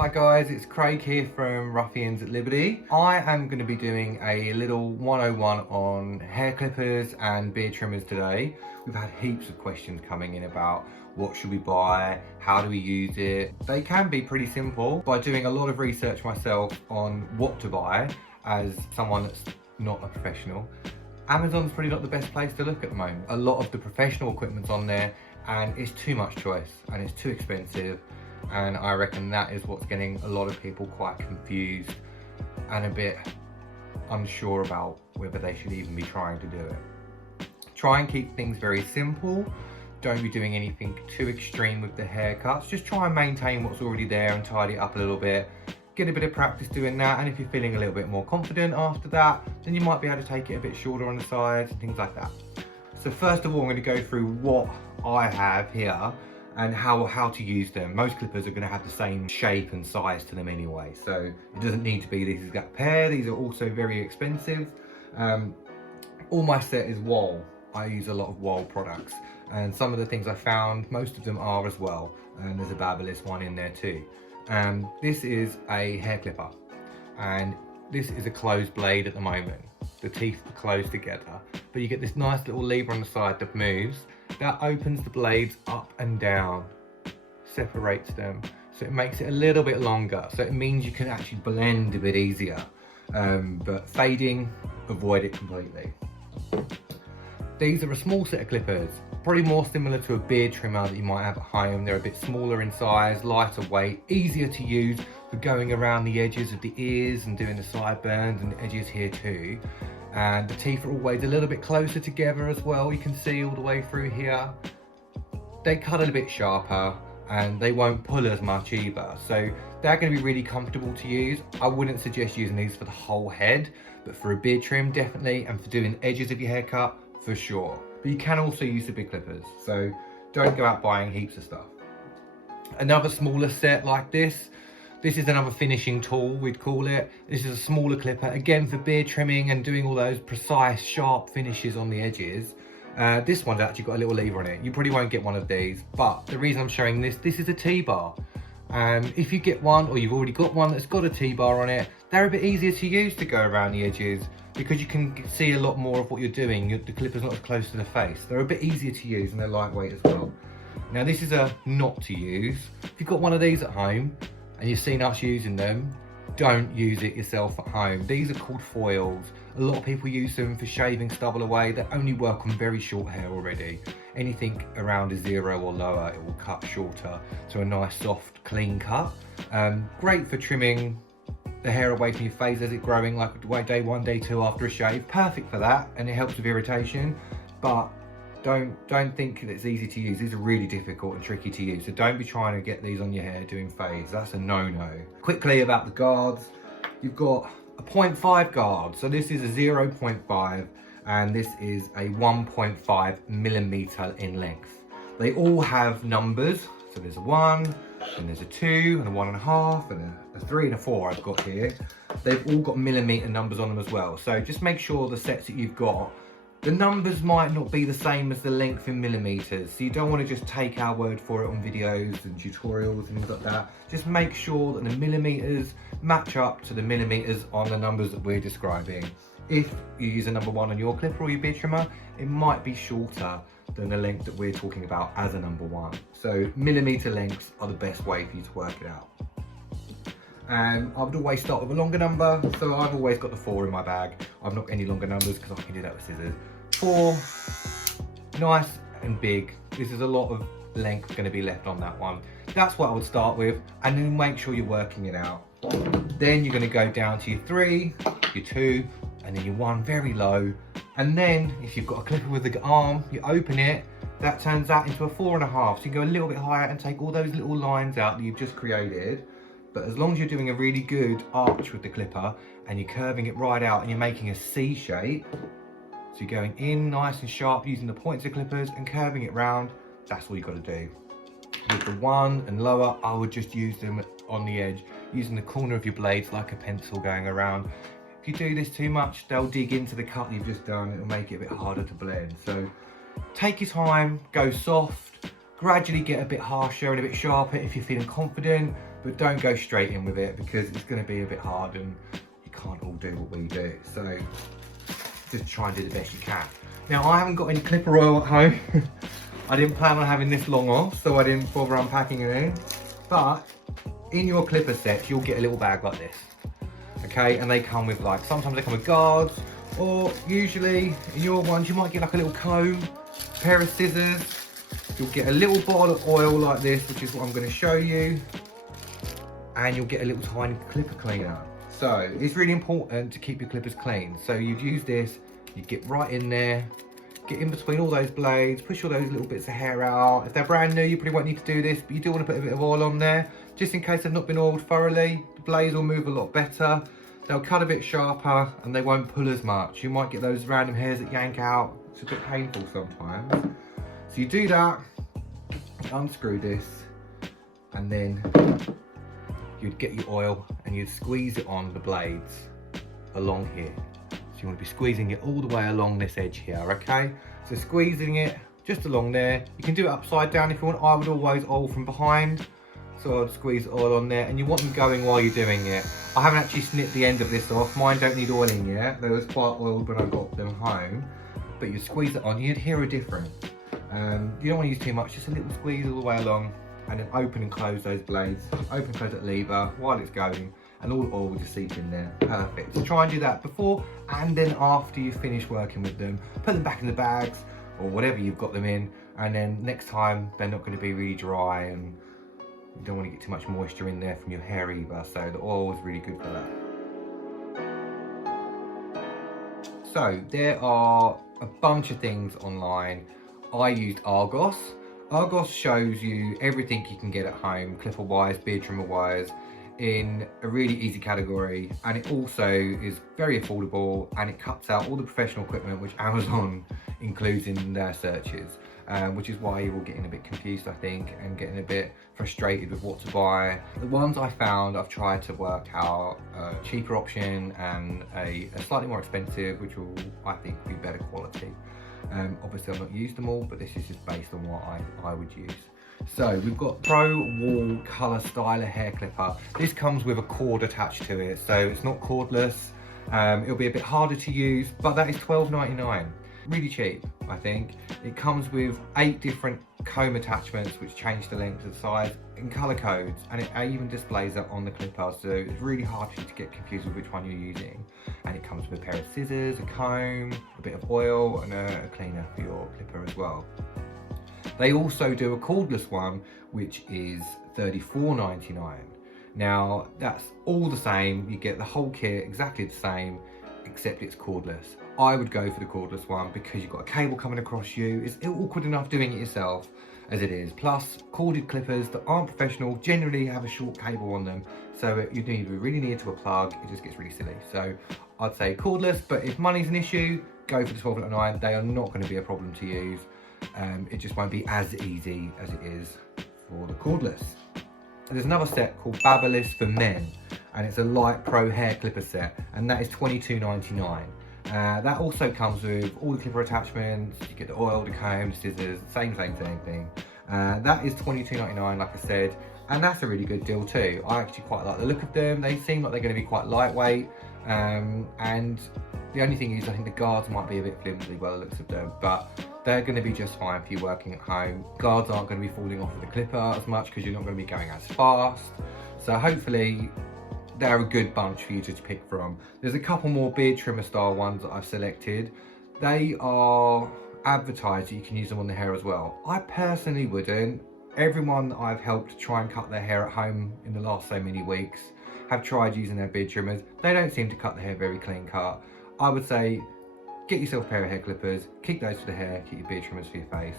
Hi guys, it's Craig here from Ruffians at Liberty. I am going to be doing a little 101 on hair clippers and beard trimmers today. We've had heaps of questions coming in about what should we buy, how do we use it. They can be pretty simple. By doing a lot of research myself on what to buy as someone that's not a professional, Amazon's probably not the best place to look at the moment. A lot of the professional equipment's on there and it's too much choice and it's too expensive. And I reckon that is what's getting a lot of people quite confused and a bit unsure about whether they should even be trying to do it. Try and keep things very simple. Don't be doing anything too extreme with the haircuts. Just try and maintain what's already there and tidy it up a little bit. Get a bit of practice doing that, and if you're feeling a little bit more confident after that, then you might be able to take it a bit shorter on the sides and things like that. So first of all, I'm going to go through what I have here and how to use them. Most clippers are going to have the same shape and size to them anyway, so it doesn't need to be this exact pair. These are also very expensive. All my set is Wahl. I use a lot of Wahl products, and some of the things I found, most of them are as well, and there's a BaByliss one in there too. This is a hair clipper, and this is a closed blade at the moment. The teeth are closed together, but you get this nice little lever on the side that moves. That opens the blades up and down, separates them, so it makes it a little bit longer, so it means you can actually blend a bit easier, but fading, avoid it completely. These are a small set of clippers, probably more similar to a beard trimmer that you might have at home. They're a bit smaller in size, lighter weight, easier to use for going around the edges of the ears and doing the sideburns and the edges here too. And the teeth are always a little bit closer together as well. You can see all the way through here. They cut a bit sharper and they won't pull as much either. So they're going to be really comfortable to use. I wouldn't suggest using these for the whole head, but for a beard trim definitely, and for doing edges of your haircut for sure. But you can also use the big clippers, so don't go out buying heaps of stuff. Another smaller set like this. This is another finishing tool, we'd call it. This is a smaller clipper, again for beard trimming and doing all those precise, sharp finishes on the edges. This one's actually got a little lever on it. You probably won't get one of these, but the reason I'm showing this is a T-bar. If you get one, or you've already got one that's got a T-bar on it, they're a bit easier to use to go around the edges because you can see a lot more of what you're doing. The clipper's not as close to the face. They're a bit easier to use and they're lightweight as well. Now this is a not to use. If you've got one of these at home, and you've seen us using them, don't use it yourself at home. These are called foils. A lot of people use them for shaving stubble away. They only work on very short hair already. Anything around a 0 or lower, it will cut shorter to a nice soft clean cut. Great for trimming the hair away from your face as it's growing, like day 1, day 2 after a shave. Perfect for that, and it helps with irritation, but don't think that it's easy to use. These are really difficult and tricky to use, so don't be trying to get these on your hair doing fades. That's a no-no. Quickly about the guards, you've got a 0.5 guard, so this is a 0.5 and this is a 1.5 millimeter in length. They all have numbers, so there's a 1 and there's a 2 and a 1.5 and a 3 and a 4 I've got here. They've all got millimeter numbers on them as well, so just make sure the sets that you've got, the numbers might not be the same as the length in millimeters, so you don't want to just take our word for it on videos and tutorials and things like that. Just make sure that the millimeters match up to the millimeters on the numbers that we're describing. If you use a number 1 on your clipper or your beard trimmer, it might be shorter than the length that we're talking about as a number 1. So millimeter lengths are the best way for you to work it out. I would always start with a longer number, so I've always got the 4 in my bag. I've not got any longer numbers because I can do that with scissors. 4, nice and big. This is a lot of length going to be left on that one. That's what I would start with, and then make sure you're working it out. Then you're going to go down to your 3, your 2, and then your 1 very low. And then if you've got a clipper with the arm, you open it, that turns that into a 4.5. So you go a little bit higher and take all those little lines out that you've just created. But as long as you're doing a really good arch with the clipper and you're curving it right out and you're making a C shape, so you're going in nice and sharp using the points of clippers and curving it round, that's all you've got to do. With the 1 and lower, I would just use them on the edge, using the corner of your blades like a pencil going around. If you do this too much, they'll dig into the cut you've just done. It'll make it a bit harder to blend. So take your time, go soft, gradually get a bit harsher and a bit sharper if you're feeling confident. but don't go straight in with it because it's going to be a bit hard and you can't all do what we do. So just try and do the best you can. Now I haven't got any clipper oil at home. I didn't plan on having this long off, so I didn't bother unpacking it in. But in your clipper sets, you'll get a little bag like this. Okay, and they come with like, sometimes they come with guards, or usually in your ones you might get like a little comb, a pair of scissors. You'll get a little bottle of oil like this, which is what I'm going to show you, and you'll get a little tiny clipper cleaner. So it's really important to keep your clippers clean. So you'd use this, you get right in there, get in between all those blades, push all those little bits of hair out. If they're brand new, you probably won't need to do this, but you do want to put a bit of oil on there, just in case they've not been oiled thoroughly. The blades will move a lot better. They'll cut a bit sharper and they won't pull as much. You might get those random hairs that yank out. It's a bit painful sometimes. So you do that, unscrew this, and then you'd get your oil and you'd squeeze it on the blades along here. So you want to be squeezing it all the way along this edge here, okay? So squeezing it just along there. You can do it upside down if you want. I would always oil from behind. So I'd squeeze oil on there, and you want them going while you're doing it. I haven't actually snipped the end of this off. Mine don't need oiling yet. They was quite oiled when I got them home. But you squeeze it on, you'd hear a difference. You don't want to use too much, just a little squeeze all the way along, and then open and close those blades. Open and close that lever while it's going, and all the oil will just seep in there. Perfect. So try and do that before and then after you finish working with them. Put them back in the bags or whatever you've got them in, and then next time they're not going to be really dry, and you don't want to get too much moisture in there from your hair either, so the oil is really good for that. So there are a bunch of things online. I used Argos. Argos shows you everything you can get at home, clipper wise, beard trimmer wise, in a really easy category, and it also is very affordable, and it cuts out all the professional equipment which Amazon includes in their searches. Which is why you will getting a bit confused, I think, and getting a bit frustrated with what to buy. The ones I found, I've tried to work out a cheaper option and a slightly more expensive, which will, I think, be better quality. Obviously I've not used them all, but this is just based on what I would use. So we've got Pro Wahl Colour Styler Hair Clipper. This comes with a cord attached to it, so it's not cordless. It'll be a bit harder to use, but that is $12.99. Really cheap, I think. It comes with 8 different comb attachments which change the length and size in colour codes, and it even displays that on the clipper, so it's really hard for you to get confused with which one you're using. And it comes with a pair of scissors, a comb, a bit of oil, and a cleaner for your clipper as well. They also do a cordless one, which is $34.99. Now that's all the same, you get the whole kit exactly the same, except it's cordless. I would go for the cordless one because you've got a cable coming across you. It's awkward enough doing it yourself as it is. Plus, corded clippers that aren't professional generally have a short cable on them, so you need to be really near to a plug. It just gets really silly. So I'd say cordless, but if money's an issue, go for the $12.99. They are not going to be a problem to use. It just won't be as easy as it is for the cordless. There's another set called BaByliss for Men, and it's a light pro hair clipper set, and that is $22.99. That also comes with all the clipper attachments. You get the oil, the comb, the scissors, same thing. That is $22.99, like I said, and that's a really good deal too. I actually quite like the look of them. They seem like they're going to be quite lightweight, and the only thing is I think the guards might be a bit flimsy by the looks of them, but they're going to be just fine for you working at home. Guards aren't going to be falling off of the clipper as much because you're not going to be going as fast. So hopefully they're a good bunch for you to pick from. There's a couple more beard trimmer style ones that I've selected. They are advertised that you can use them on the hair as well. I personally wouldn't. Everyone that I've helped try and cut their hair at home in the last so many weeks have tried using their beard trimmers. They don't seem to cut the hair very clean cut. I would say get yourself a pair of hair clippers, keep those for the hair, keep your beard trimmers for your face,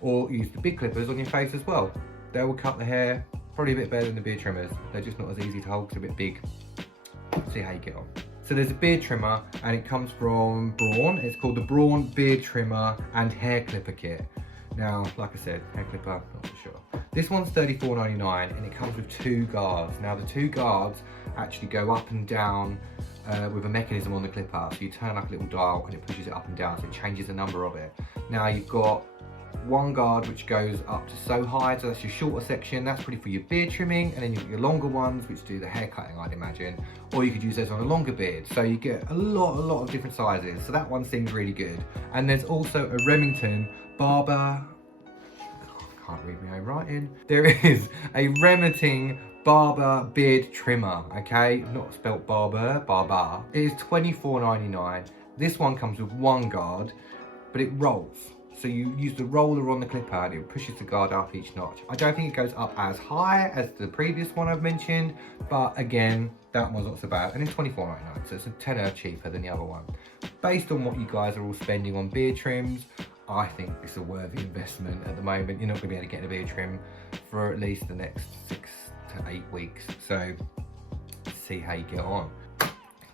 or use the big clippers on your face as well. They will cut the hair probably a bit better than the beard trimmers. They're just not as easy to hold because they're a bit big. See how you get on. So there's a beard trimmer, and it comes from Braun. It's called the Braun Beard Trimmer and Hair Clipper Kit. Now, like I said, hair clipper, not for sure. This one's $34.99, and it comes with 2 guards. Now the 2 guards actually go up and down with a mechanism on the clipper. So you turn like a little dial and it pushes it up and down, so it changes the number of it. Now you've got one guard which goes up to so high, so that's your shorter section. That's pretty for your beard trimming, and then you've got your longer ones which do the hair cutting, I'd imagine, or you could use those on a longer beard. So you get a lot of different sizes. So that one seems really good. And there's also a Remington Barba. I can't read my own writing. There is a Remington Barba beard trimmer, okay? Not spelt Barba, Barba. It is $24.99. This one comes with one guard, but it rolls. So you use the roller on the clipper and it pushes the guard up each notch. I don't think it goes up as high as the previous one I've mentioned, but again, that one's not so bad. And it's $24.99, so it's a tenner cheaper than the other one. Based on what you guys are all spending on beard trims, I think it's a worthy investment at the moment. You're not gonna be able to get a beard trim for at least the next 6 to 8 weeks. So see how you get on.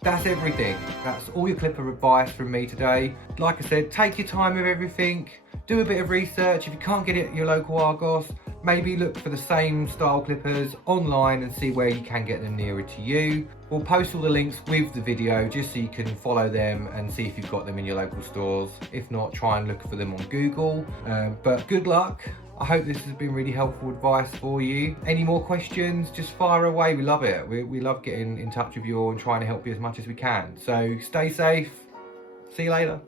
That's everything. That's all your clipper advice from me today. Like I said, take your time with everything. Do a bit of research. If you can't get it at your local Argos, maybe look for the same style clippers online and see where you can get them nearer to you. We'll post all the links with the video just so you can follow them and see if you've got them in your local stores. If not, try and look for them on Google. But good luck. I hope this has been really helpful advice for you. Any more questions, just fire away. We love it. We love getting in touch with you all and trying to help you as much as we can. So stay safe. See you later.